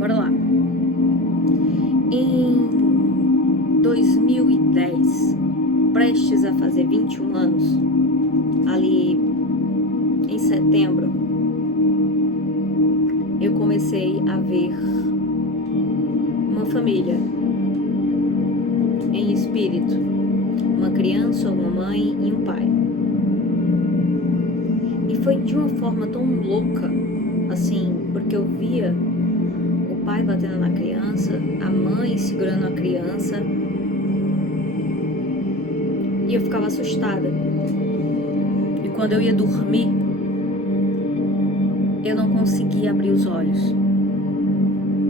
Bora lá. Em 2010, prestes a fazer 21 anos, ali em setembro, eu comecei a ver uma família em espírito, uma criança, uma mãe e um pai. E foi de uma forma tão louca, assim, porque eu via o pai batendo na criança, a mãe segurando a criança, e eu ficava assustada. E quando eu ia dormir, eu não conseguia abrir os olhos,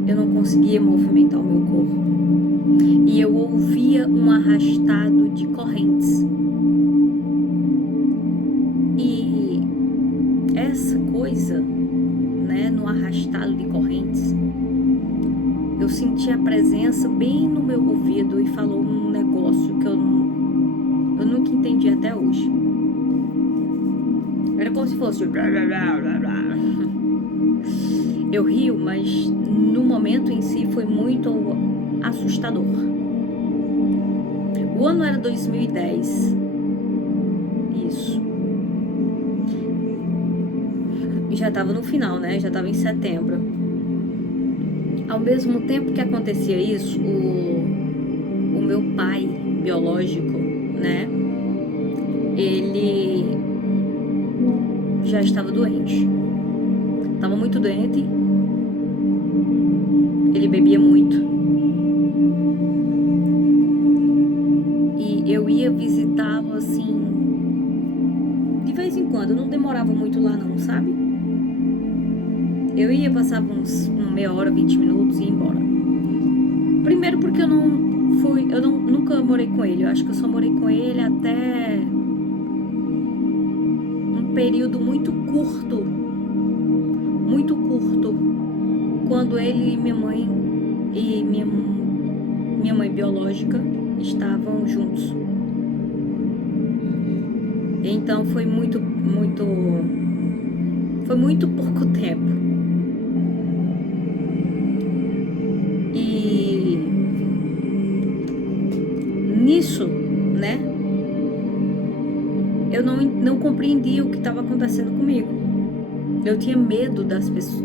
eu não conseguia movimentar o meu corpo, e eu ouvia um arrastado de correntes. E essa coisa, né, no arrastado de correntes, eu senti a presença bem no meu ouvido e falou um negócio que eu nunca entendi até hoje. Era como se fosse eu rio, mas no momento em si foi muito assustador. O ano era 2010. Isso. Já estava no final, né? Já estava em setembro. Ao mesmo tempo que acontecia isso, o meu pai biológico, né? Ele já estava doente. Estava muito doente. Ele bebia muito. E eu ia visitá-lo assim, de vez em quando. Eu não demorava muito lá não, sabe? Eu ia, passava uma meia hora, 20 minutos e ia embora. Primeiro porque eu nunca morei com ele. Eu acho que eu só morei com ele até um período muito curto, quando ele e minha mãe biológica estavam juntos. Então foi muito pouco tempo. E nisso, né, eu não compreendia o que estava acontecendo comigo. Eu tinha medo das pessoas,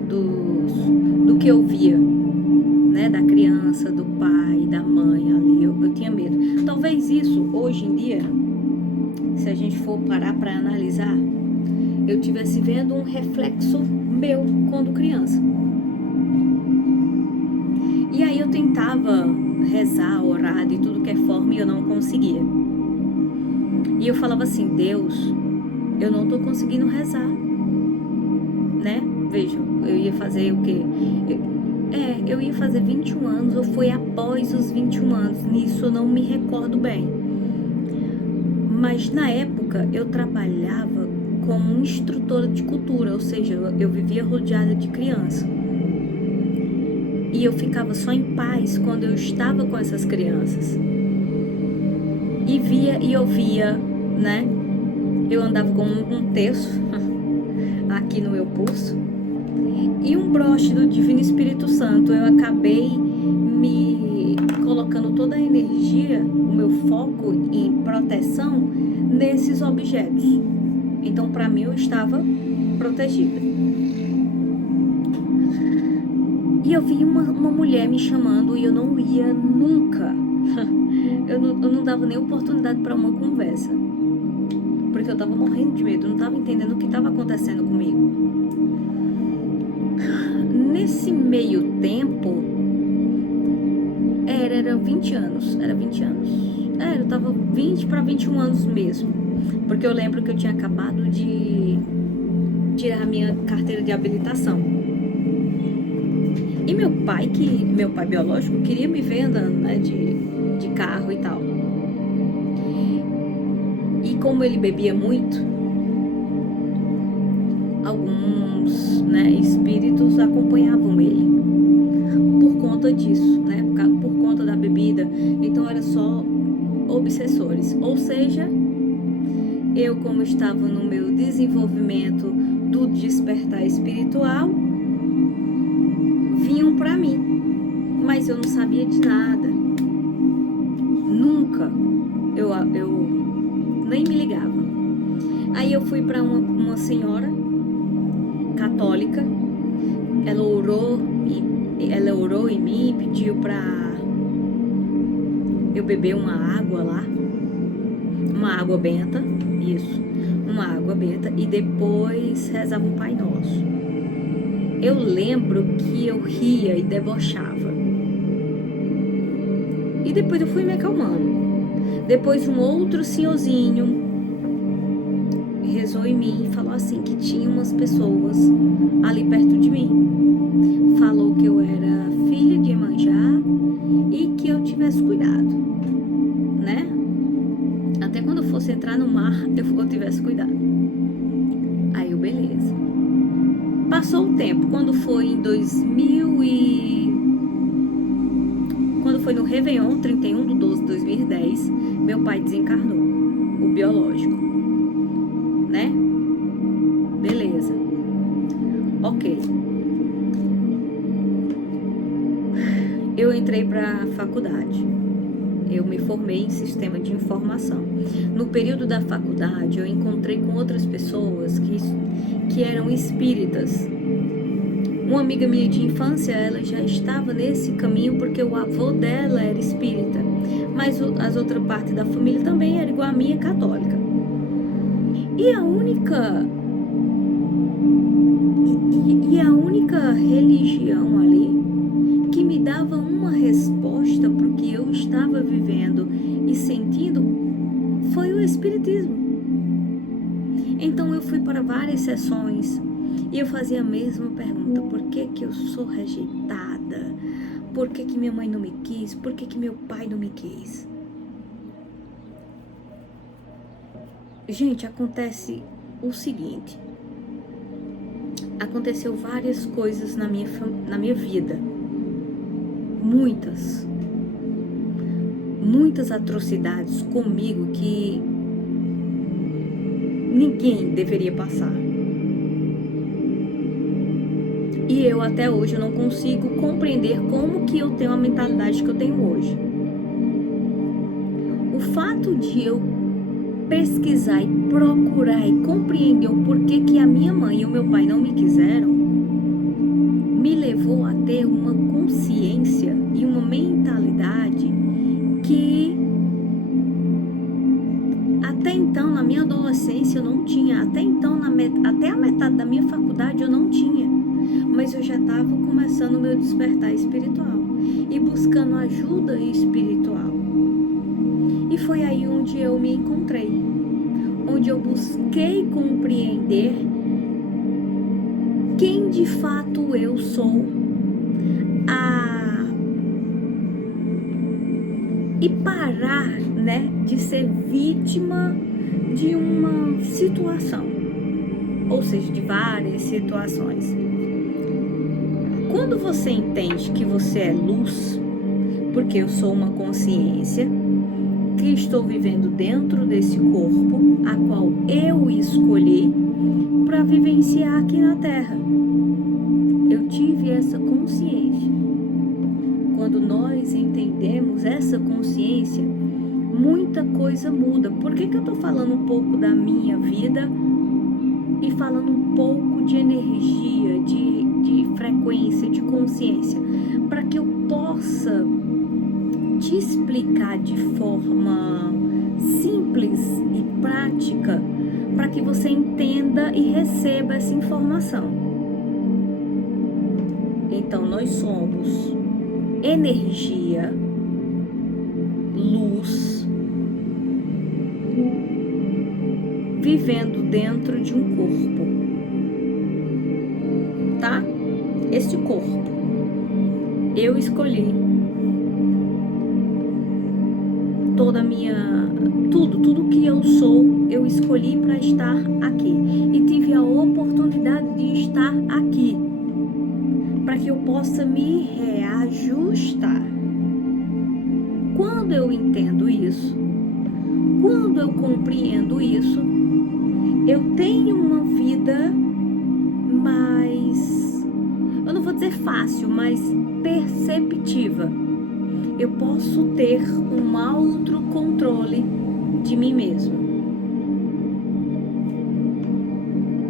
do que eu via, né, da criança, do pai, da mãe ali. Eu tinha medo. Talvez isso, hoje em dia, se a gente for parar para analisar, eu estivesse vendo um reflexo meu quando criança. E aí eu tentava rezar, orar de tudo que é forma e eu não conseguia. E eu falava assim, Deus, eu não tô conseguindo rezar, né? Veja, eu ia fazer o quê? Eu ia fazer 21 anos, ou foi após os 21 anos, nisso eu não me recordo bem. Mas na época eu trabalhava como instrutora de cultura, ou seja, eu vivia rodeada de criança. E eu ficava só em paz quando eu estava com essas crianças. E via e ouvia, né? Eu andava com um terço aqui no meu pulso e um broche do Divino Espírito Santo. Eu acabei me colocando toda a energia, o meu foco em proteção nesses objetos. Então, para mim, eu estava protegida. E eu vi uma mulher me chamando e eu não ia nunca. Eu não dava nem oportunidade para uma conversa. Porque eu tava morrendo de medo, eu não tava entendendo o que estava acontecendo comigo. Nesse meio tempo, era 20 anos. Eu tava 20 para 21 anos mesmo. Porque eu lembro que eu tinha acabado de tirar a minha carteira de habilitação. E meu pai biológico, queria me ver andando, né, de carro e tal. E como ele bebia muito, alguns, né, espíritos acompanhavam ele por conta disso, né, por conta da bebida. Então era só obsessores. Ou seja, eu, como estava no meu desenvolvimento do despertar espiritual, vinham para mim mas eu não sabia de nada. Nunca. Eu nem me ligava. Aí eu fui para uma senhora católica. Ela orou em mim e pediu para eu beber uma água lá. Uma água benta. Isso. Uma água benta. E depois rezava o Pai Nosso. Eu lembro que eu ria e debochava. E depois eu fui me acalmando. Depois um outro senhorzinho rezou em mim e falou assim que tinha umas pessoas ali perto de mim. Falou que eu era filha de Iemanjá e que eu tivesse cuidado, né? Até quando eu fosse entrar no mar, eu tivesse cuidado. Aí eu, beleza. Passou o tempo, quando foi em quando foi no Réveillon, 31/12/2010, meu pai desencarnou, o biológico, né? Beleza. Ok. Eu entrei para a faculdade. Eu me formei em sistema de informação. No período da faculdade, eu encontrei com outras pessoas que eram espíritas. Uma amiga minha de infância, ela já estava nesse caminho porque o avô dela era espírita, mas as outras partes da família também era igual a minha, católica. E a única religião ali que me dava uma resposta para o que eu estava vivendo e sentindo foi o espiritismo. Então eu fui para várias sessões e eu fazia a mesma pergunta: por que eu sou rejeitada? Por que minha mãe não me quis? Por que meu pai não me quis? Gente, acontece o seguinte: aconteceu várias coisas na minha vida. Muitas atrocidades comigo que ninguém deveria passar. E eu até hoje eu não consigo compreender como que eu tenho a mentalidade que eu tenho hoje. O fato de eu pesquisar e procurar e compreender o porquê que a minha mãe e o meu pai não me quiseram me levou a ter uma consciência e uma mentalidade que até então, na minha adolescência, eu não tinha. Até então, até a metade da minha faculdade, eu não tinha. Mas eu já estava começando o meu despertar espiritual e buscando ajuda espiritual. E foi aí onde eu me encontrei, onde eu busquei compreender quem de fato eu sou, e parar, né, de ser vítima de uma situação, ou seja, de várias situações. Quando você entende que você é luz, porque eu sou uma consciência que estou vivendo dentro desse corpo, a qual eu escolhi para vivenciar aqui na Terra. Eu tive essa consciência. Quando nós entendemos essa consciência, muita coisa muda. Por que eu estou falando um pouco da minha vida e falando um pouco de energia, de frequência, de consciência? Para que eu possa te explicar de forma simples e prática, para que você entenda e receba essa informação. Então, nós somos energia, luz, vivendo dentro de um corpo, tá? Este corpo eu escolhi toda a minha, tudo que eu sou, eu escolhi para estar aqui e tive a oportunidade de estar aqui para que eu possa me reajustar. Quando eu entendo isso, quando eu compreendo isso, eu tenho uma vida mais eu não vou dizer fácil, mas perceptiva. Eu posso ter um autocontrole de mim mesmo.